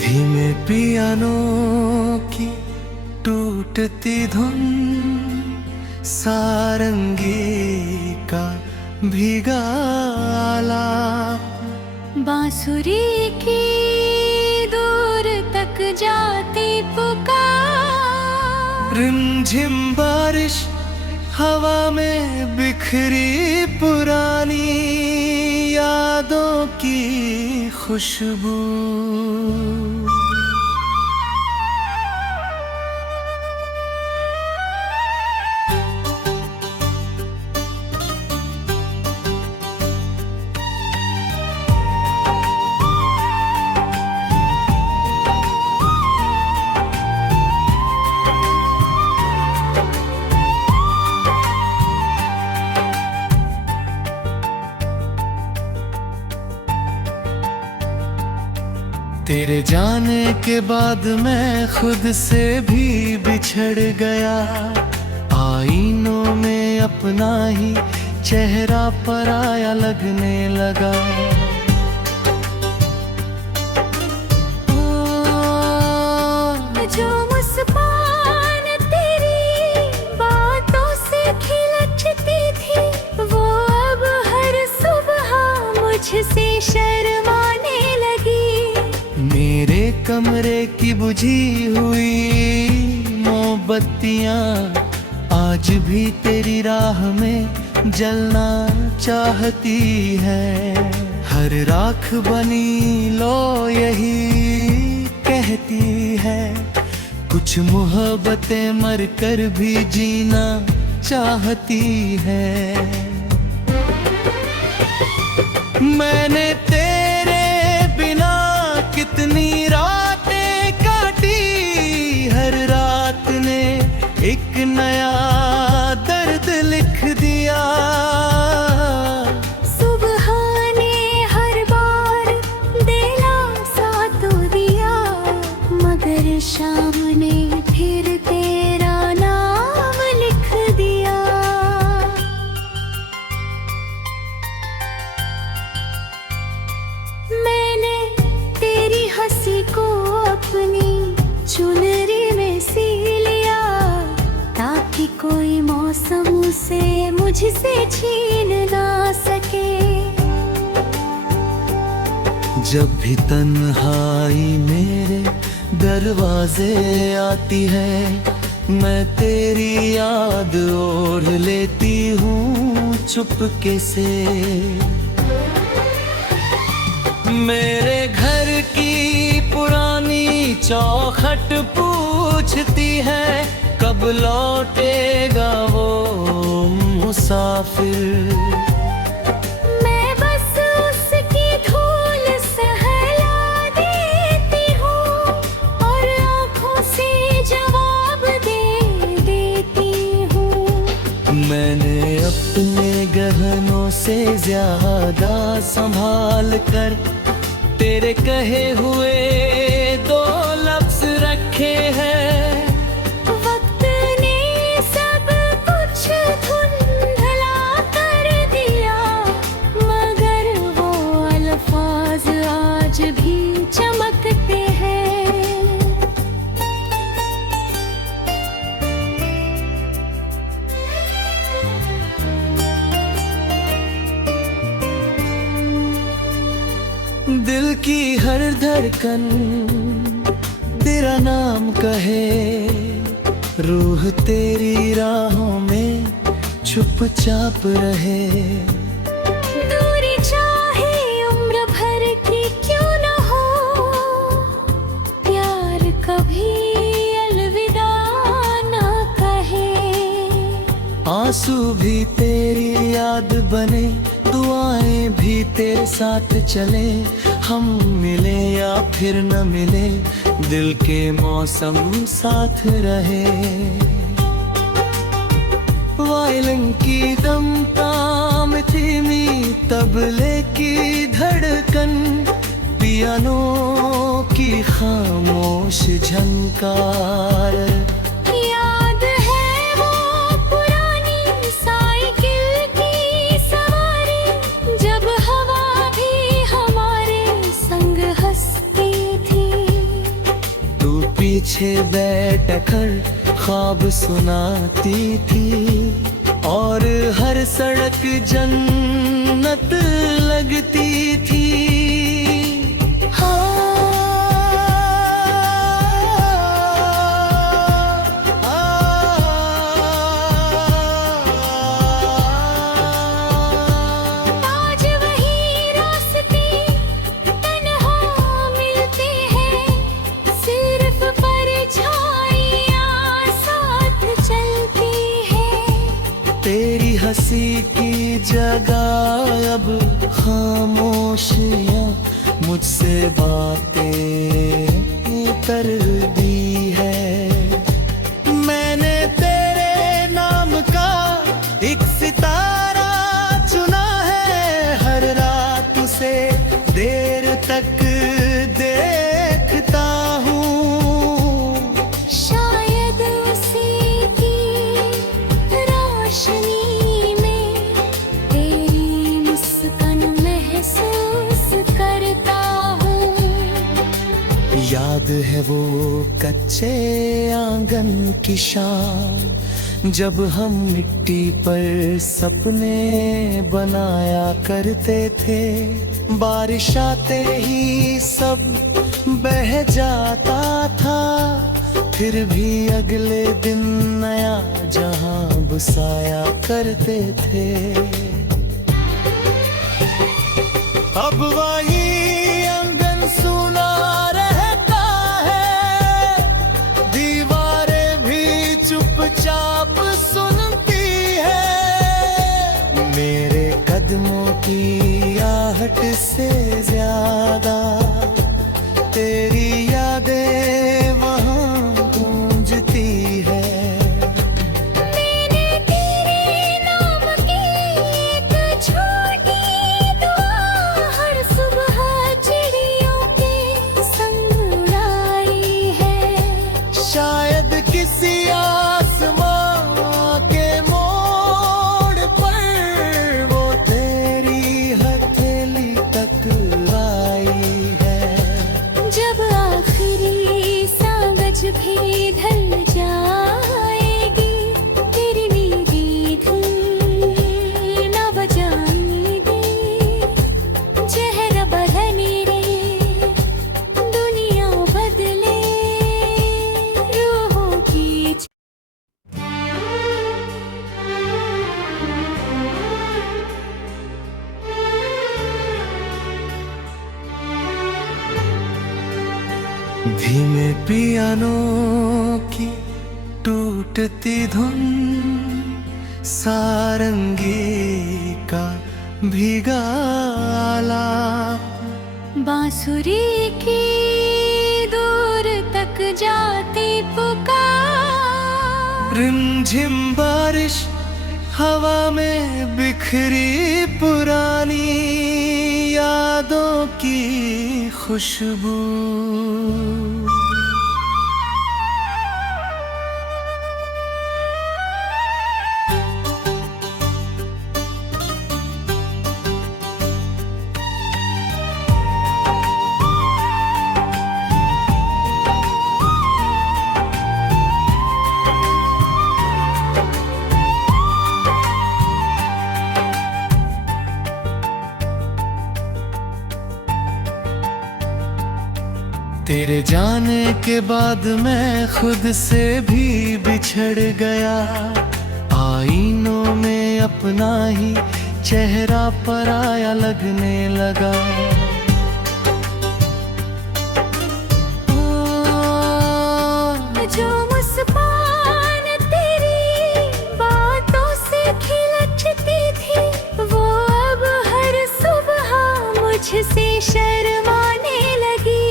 धीमे पियानो की टूटती धुन, सारंगी का भीगा आलाप, बांसुरी की दूर तक जाती पुकार। रिमझिम बारिश हवा में बिखरी पुरानी यादों की खुशबू। तेरे जाने के बाद मैं खुद से भी बिछड़ गया, आईनों में अपना ही चेहरा पराया लगने लगा। जो मुस्कान तेरी बातों से खिलचती थी, वो अब हर सुबह मुझसे शर्माने लगी। मेरे कमरे की बुझी हुई मोमबत्तियाँ आज भी तेरी राह में जलना चाहती है। हर राख बनी लो यही कहती है, कुछ मोहब्बतें मर कर भी जीना चाहती है। मैंने तेरे बिना कितनी रातें काटी, हर रात ने एक नया दर्द लिख दिया। सुबह ने हर बार दिलासा तो दिया, मगर शाम ने फिर तेरा नाम लिख दिया। मैंने तेरी हंसी को अपनी चुनरी में सी लिया, ताकि कोई मौसम उसे मुझसे छीन ना सके। जब भी तन्हाई मेरे दरवाजे आती है, मैं तेरी याद ओढ़ लेती हूँ चुपके से। मेरे घर की पुरानी चौखट पूछती है, कब लौटेगा वो मुसाफिर। मैं बस उसकी धूल सहला देती हूँ और आँखों से जवाब दे देती हूँ। मैंने अपने गहनों से ज्यादा संभाल कर तेरे कहे हुए दो लफ्ज रखे हैं। वक्त ने सब कुछ धुंधला कर दिया, मगर वो अल्फाज आज भी चमकते हैं। दिल की हर धड़कन तेरा नाम कहे, रूह तेरी राहों में चुपचाप रहे। दूरी चाहे उम्र भर की क्यों न हो, प्यार कभी अलविदा ना कहे। आंसू भी तेरी याद बने, दुआएं भी तेरे साथ चले। हम मिले या फिर न मिले, दिल के मौसम साथ रहे। वायलिन की दम ताम धीमी, तबले की धड़कन, पियानो की खामोश झंकार। याद है वो पुरानी साइकिल की सवारी, जब हवा भी हमारे संग हंसती थी। पीछे बैठकर ख्वाब सुनाती थी, और हर सड़क जन्नत लगती थी। आज वही रास्ते तन्हा मिलते हैं, सिर्फ परछाइयाँ साथ चलती है। तेरी हंसी की जगह अब खामोशियाँ मुझसे बातें कर दी है। मैंने तेरे नाम का एक सितारा चुना है, हर रात उसे देर तक देखता हूँ। शायद उसी की रोशनी में तेरी मुस्कान महसूस करता हूँ। याद है वो कच्चे आंगन की शाम, जब हम मिट्टी पर सपने बनाया करते थे। बारिश आते ही सब बह जाता था, फिर भी अगले दिन नया जहां बसाया करते थे। अब वही आंगन सुना रहता है, दीवारें भी चुपचाप सुनती है। मेरे कदमों की आहट से ज्यादा तेरी यादें वहाँ गूंजती है। मैंने तेरे नाम की एक छोटी दुआ हर सुबह चिड़ियों के संग उड़ाई है। शायद किसी आसमां के मोड़ पर वो तेरी हथेली तक आई है। जब आखिरी सांगज भी ढल जाएगी, तेरी नीली धुन न बजाने दे। चेहरा बदलने रे, दुनिया बदले, रूहों की धीमे पियानो की टूटती धुन, सारंगी का भीगा आलाप, बांसुरी की दूर तक जाती पुकार। रिमझिम बारिश हवा में बिखरी पुरानी यादों की खुशबू। तेरे जाने के बाद मैं खुद से भी बिछड़ गया, आईनों में अपना ही चेहरा पराया लगने लगा। जो मुस्कान तेरी बातों से खिलचती थी, वो अब हर सुबह मुझसे शर्माने लगी।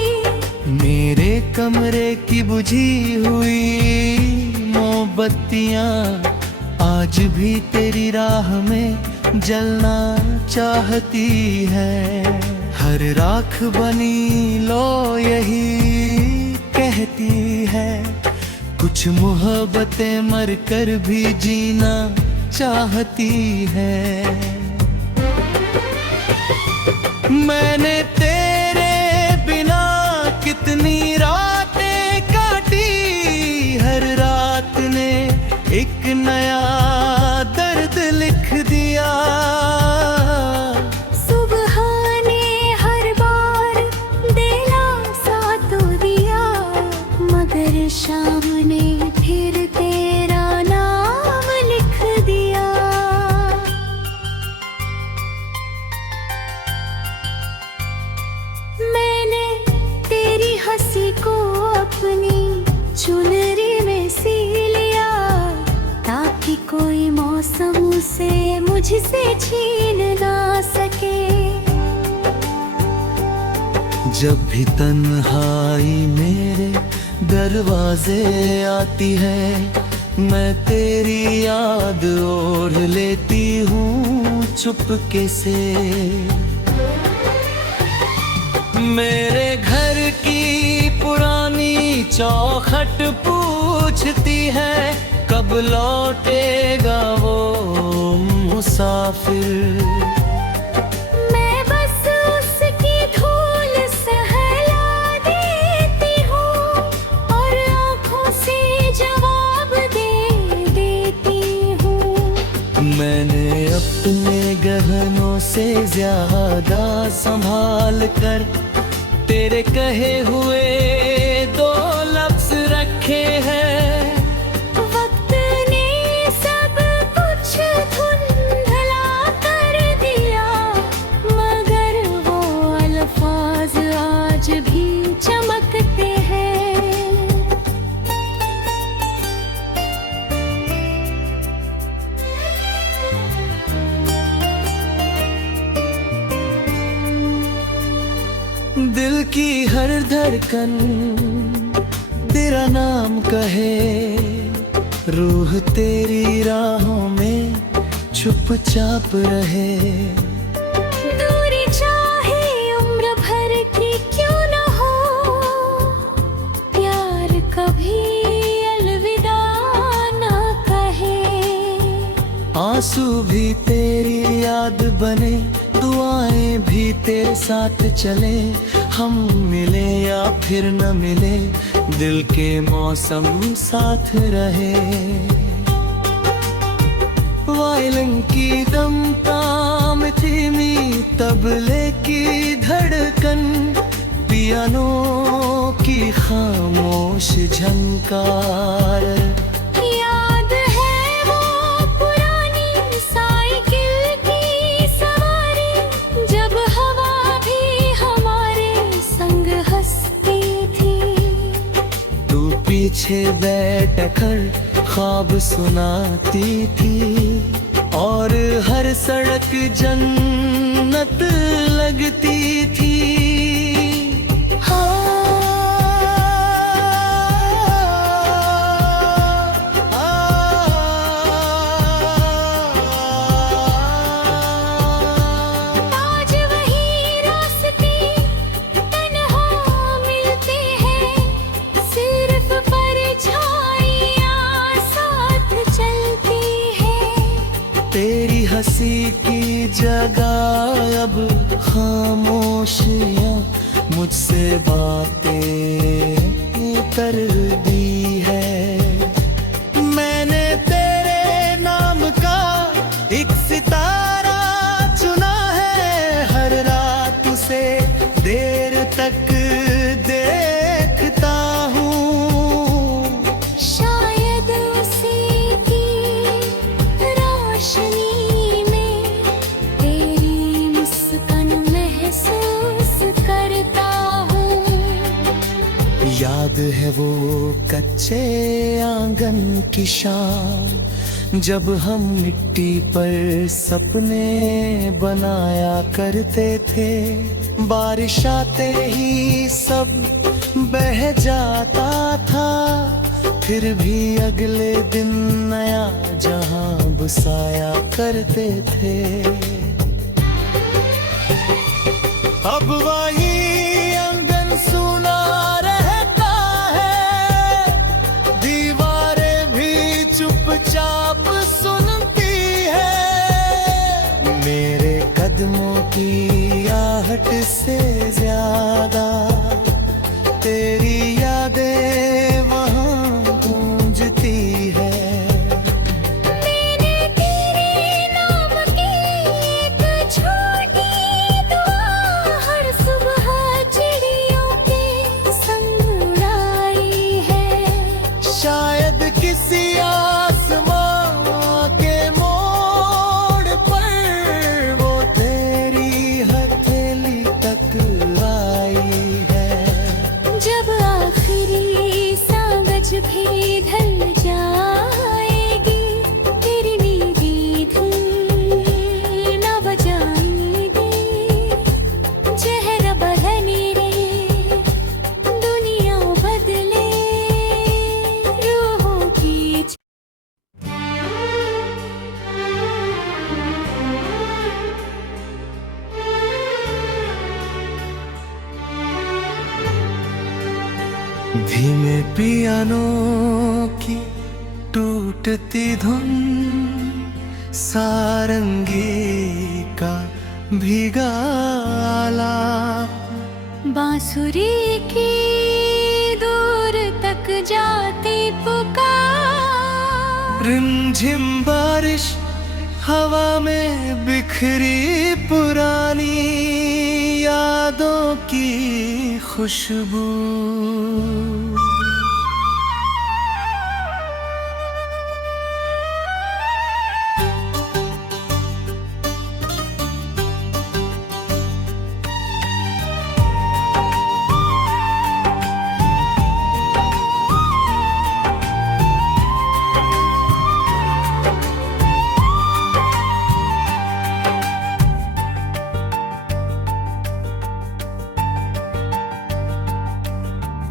मेरे कमरे की बुझी हुई मोमबत्तियाँ आज भी तेरी राह में जलना चाहती है। हर राख बनी लो यही कहती है, कुछ मोहब्बतें मर कर भी जीना चाहती है। मैंने तेरे बिना कितनी रातें काटी मुझसे छीन ना सके। जब भी तन्हाई मेरे दरवाजे आती है, मैं तेरी याद ओढ़ लेती हूँ चुपके से। मेरे घर की पुरानी चौखट पूछती है, कब लौटेगा वो मुसाफिर। मैं बस उसकी धूल सहला देती हूँ और आँखों से जवाब दे देती हूँ। मैंने अपने गहनों से ज्यादा संभाल कर तेरे कहे हुए 2 लफ्ज रखे हैं। वक्त ने सब कुछ धुंधला कर दिया, मगर वो अल्फाज आज भी चमकते हैं। दिल की हर धड़कन तेरा नाम कहे, रूह तेरी राहों में चुपचाप रहे। दूरी चाहे उम्र भर की क्यों न हो, प्यार कभी अलविदा ना कहे। आंसू भी तेरी याद बने, दुआएं भी तेरे साथ चले। हम मिले या फिर न मिले, दिल के मौसम साथ रहे। वायलिन की दम ताम धीमी, तबले की धड़कन, पियानो की खामोश झंकार। याद है वो पुरानी साइकिल की सवारी, जब हवा भी हमारे संग हंसती थी। तू पीछे बैठ कर ख्वाब सुनाती थी, और हर सड़क जन्नत लगती थी। आज वही रास्ते तन्हा मिलते हैं, सिर्फ परछाइयाँ साथ चलती हैं। तेरी हंसी की जगह अब खामोशियाँ मुझसे बातें कर दी है। मैंने तेरे नाम का एक सितारा चुना है, हर रात उसे देर तक देखता हूँ। शायद उसी की रोशनी में तेरी मुस्कान महसूस करता हूँ। याद है वो कच्चे आंगन की शाम, जब हम मिट्टी पर सपने बनाया करते थे। बारिश आते ही सब बह जाता था, फिर भी अगले दिन नया जहां बसाया करते थे। अब वही आंगन सुना रहता है, दीवारें भी चुपचाप सुनती है। मेरे कदमों की आहट से ज्यादा तेरी यादें वहाँ गूंजती है। मैंने तेरे नाम की एक छोटी दुआ हर सुबह चिड़ियों के संग उड़ाई है। शायद किसी आसमां के मोड़ पर वो तेरी हथेली तक आई है। जब आखिरी सांगज भी ढल जाएगी, तेरी नीली धुन धीमे पियानो की टूटती धुन, सारंगी का भीगा आलाप, बांसुरी की दूर तक जाती पुकार, रिमझिम बारिश हवा में बिखरी पुरानी यादों की खुशबू।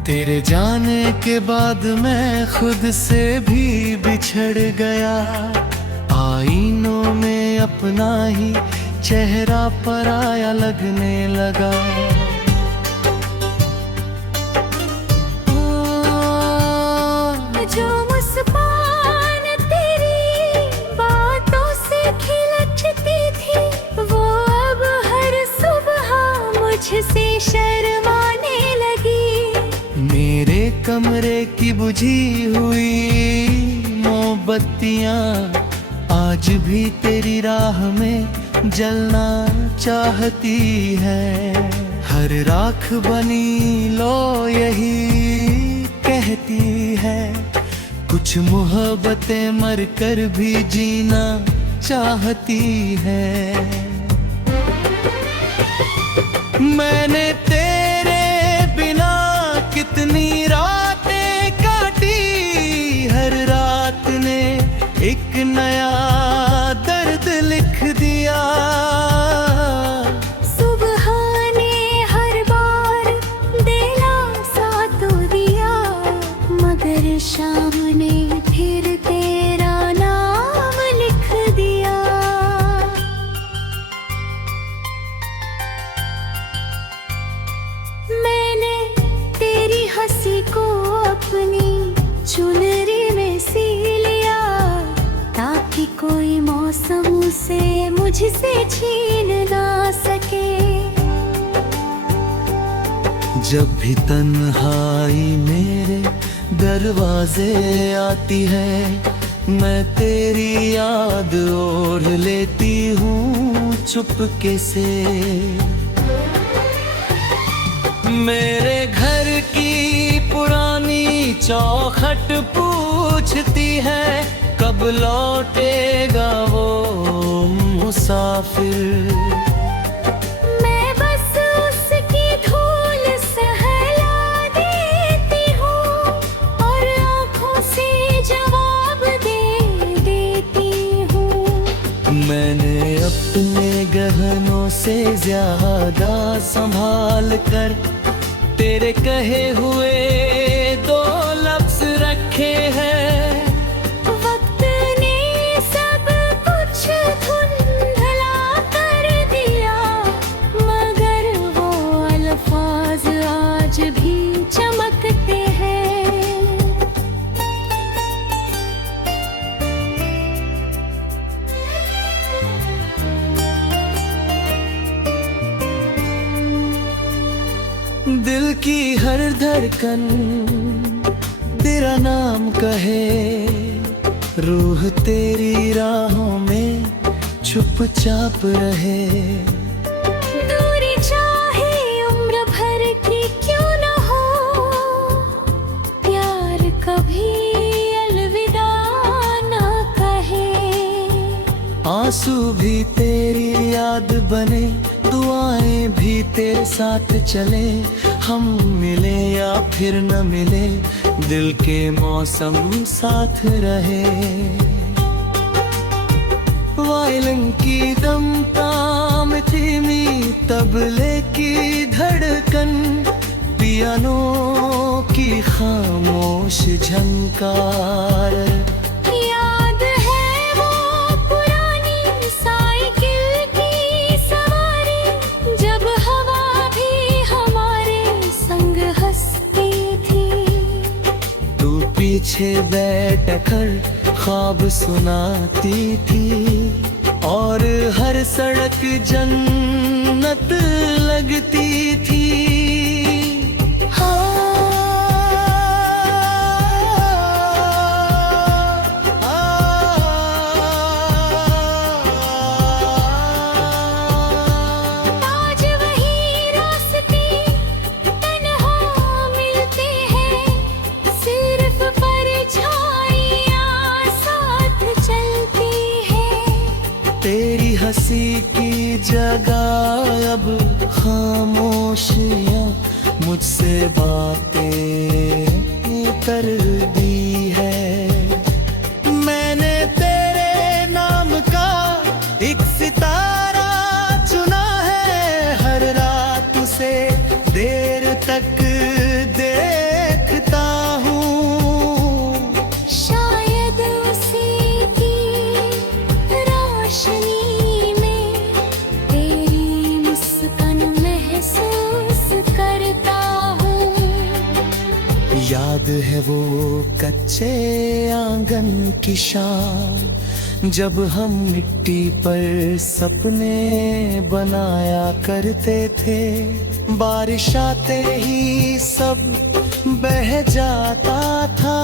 तेरे जाने के बाद मैं खुद से भी बिछड़ गया, आईनों में अपना ही चेहरा पराया लगने लगा। जो मुस्कान तेरी बातों से खिलचती थी, वो अब हर सुबह मुझसे शर्माने लगी। मेरे कमरे की बुझी हुई मोमबत्तियाँ आज भी तेरी राह में जलना चाहती है। हर राख बनी लो यही कहती है, कुछ मोहब्बतें मर कर भी जीना चाहती है। मैंने तेरे बिना कितनी रातें काटी, हर रात ने एक नया दर्द लिख दिया। सुबह ने हर बार दिलासा तो दिया, मगर शाम ने फिर तेरा नाम लिख दिया। मैंने तेरी हंसी को अपनी चुनरी में सी लिया, ताकि कोई मौसम उसे मुझसे छीन ना सके। जब भी तन्हाई मेरे दरवाजे आती है, मैं तेरी याद ओढ़ लेती हूँ चुपके से। मेरे घर की पुरानी चौखट पूछती है, कब लौटेगा वो मुसाफिर। मैं बस उसकी धूल सहला देती हूँ और आँखों से जवाब दे देती हूँ। मैंने अपने गहनों से ज्यादा संभाल कर तेरे कहे हुए दो लफ्ज रखे हैं। वक्त ने सब कुछ धुंधला कर दिया, मगर वो अल्फाज आज भी चमकते हैं। दिल की हर धड़कन तेरा नाम कहे, रूह तेरी राहों में चुपचाप रहे। दूरी चाहे उम्र भर की क्यों न हो, प्यार कभी अलविदा ना कहे। आंसू भी तेरी याद बने, दुआएं भी तेरे साथ चले। हम मिले या फिर न मिले, दिल के मौसम साथ रहे। वायलिन की दम ताम धीमी, तबले की धड़कन, पियानो की खामोश झंकार। याद है वो पुरानी साइकिल की सवारी, जब हवा भी हमारे संग हंसती थी। पीछे बैठकर ख्वाब सुनाती थी, और हर सड़क जन्नत लगती थी। आज वही रास्ते तन्हा मिलते हैं, सिर्फ परछाइयाँ साथ चलती है। तेरी हंसी की जगह अब खामोशियाँ मुझसे बातें कर दी है। मैंने तेरे नाम का एक सितारा चुना है, हर रात उसे देर तक देखता हूँ। शायद उसी की रोशनी में तेरी मुस्कान महसूस करता हूँ। याद है वो कच्चे आंगन की शाम, जब हम मिट्टी पर सपने बनाया करते थे। बारिश आते ही सब बह जाता था,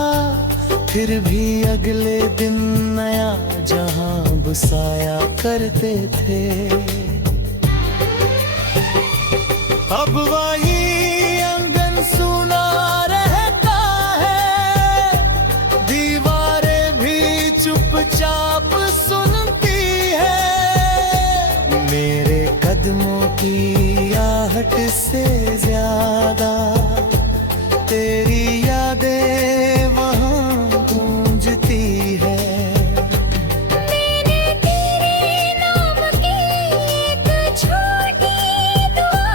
फिर भी अगले दिन नया जहां बसाया करते थे। अब वही आंगन सुना रहता है, दीवारें भी चुपचाप सुनती है। मेरे कदमों की आहट से ज्यादा तेरी यादें वहाँ गूंजती है। मैंने तेरे नाम की एक छोटी दुआ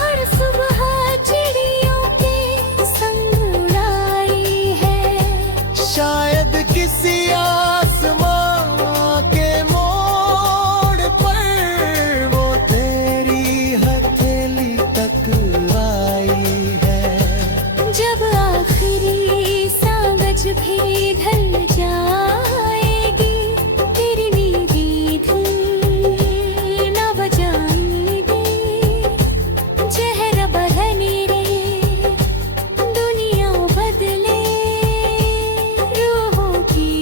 हर सुबह चिड़ियों के संग उड़ाई है। शायद किसी आसमां के मोड़ पर वो तेरी हथेली तक आई है। जब आखिरी सांगज भी ढल जाएगी, तेरी नीली धुन न बजाएंगे। चेहरा बदलने रे, दुनिया बदले, रूहों की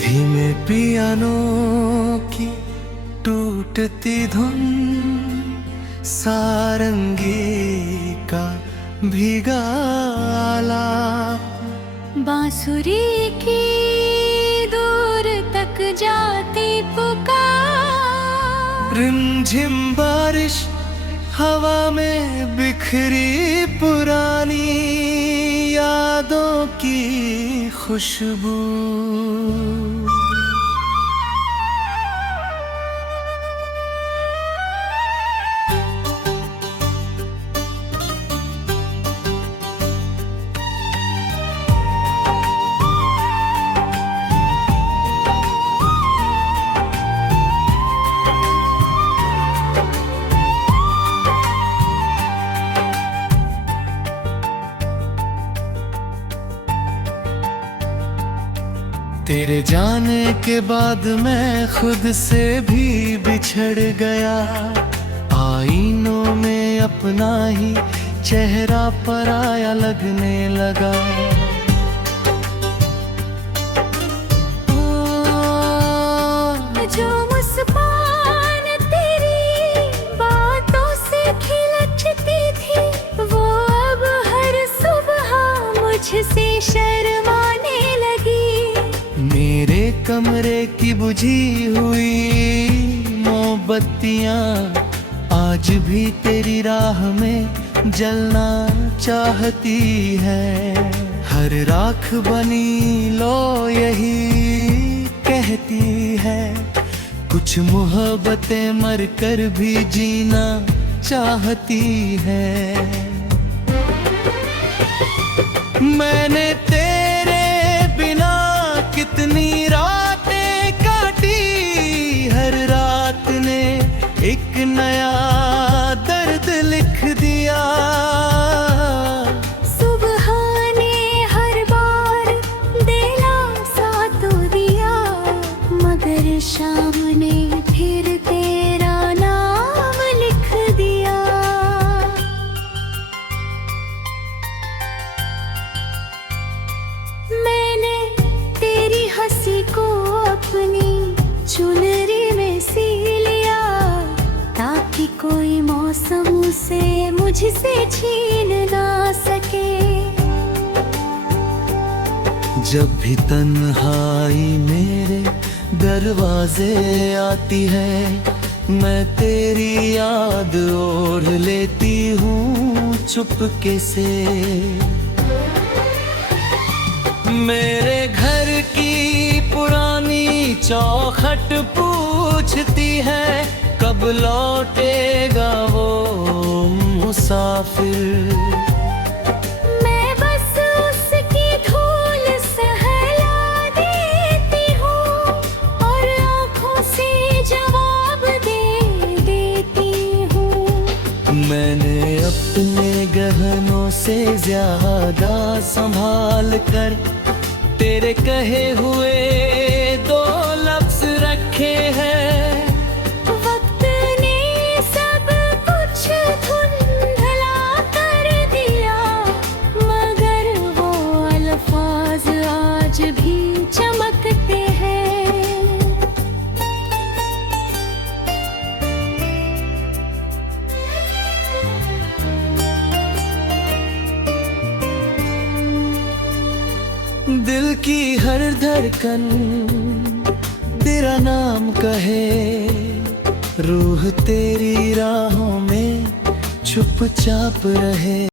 धीमे पियानो की टूटती धुन, सारंगी का भीगा आलाप, बांसुरी की दूर तक जाती पुकार। रिमझिम बारिश हवा में बिखरी पुरानी यादों की खुशबू। तेरे जाने के बाद मैं खुद से भी बिछड़ गया, आईनों में अपना ही चेहरा पराया लगने लगा। जो मुस्कान तेरी बातों से खिलचती थी, वो अब हर सुबह मुझसे शर्माने लगी। मेरे कमरे की बुझी हुई मोमबत्तियाँ आज भी तेरी राह में जलना चाहती है। हर राख बनी लो यही कहती है, कुछ मोहब्बतें मर कर भी जीना चाहती है। मैंने तेरे बिना कितनी रातें काटी मुझसे छीन ना सके। जब भी तन्हाई मेरे दरवाजे आती है, मैं तेरी याद ओढ़ लेती हूँ चुपके से। मेरे घर की पुरानी चौखट पूछती है, कब लौटेगा वो मुसाफिर। मैं बस उसकी धूल सहला देती हूँ और आँखों से जवाब दे देती हूँ। मैंने अपने गहनों से ज्यादा संभाल कर तेरे कहे हुए 2 लफ्ज रखे हैं। वक्त ने सब कुछ धुंधला कर दिया, मगर वो अल्फाज आज भी चमकते हैं। दिल की हर धड़कन तेरा नाम कहे, रूह तेरी राहों में चुपचाप रहे।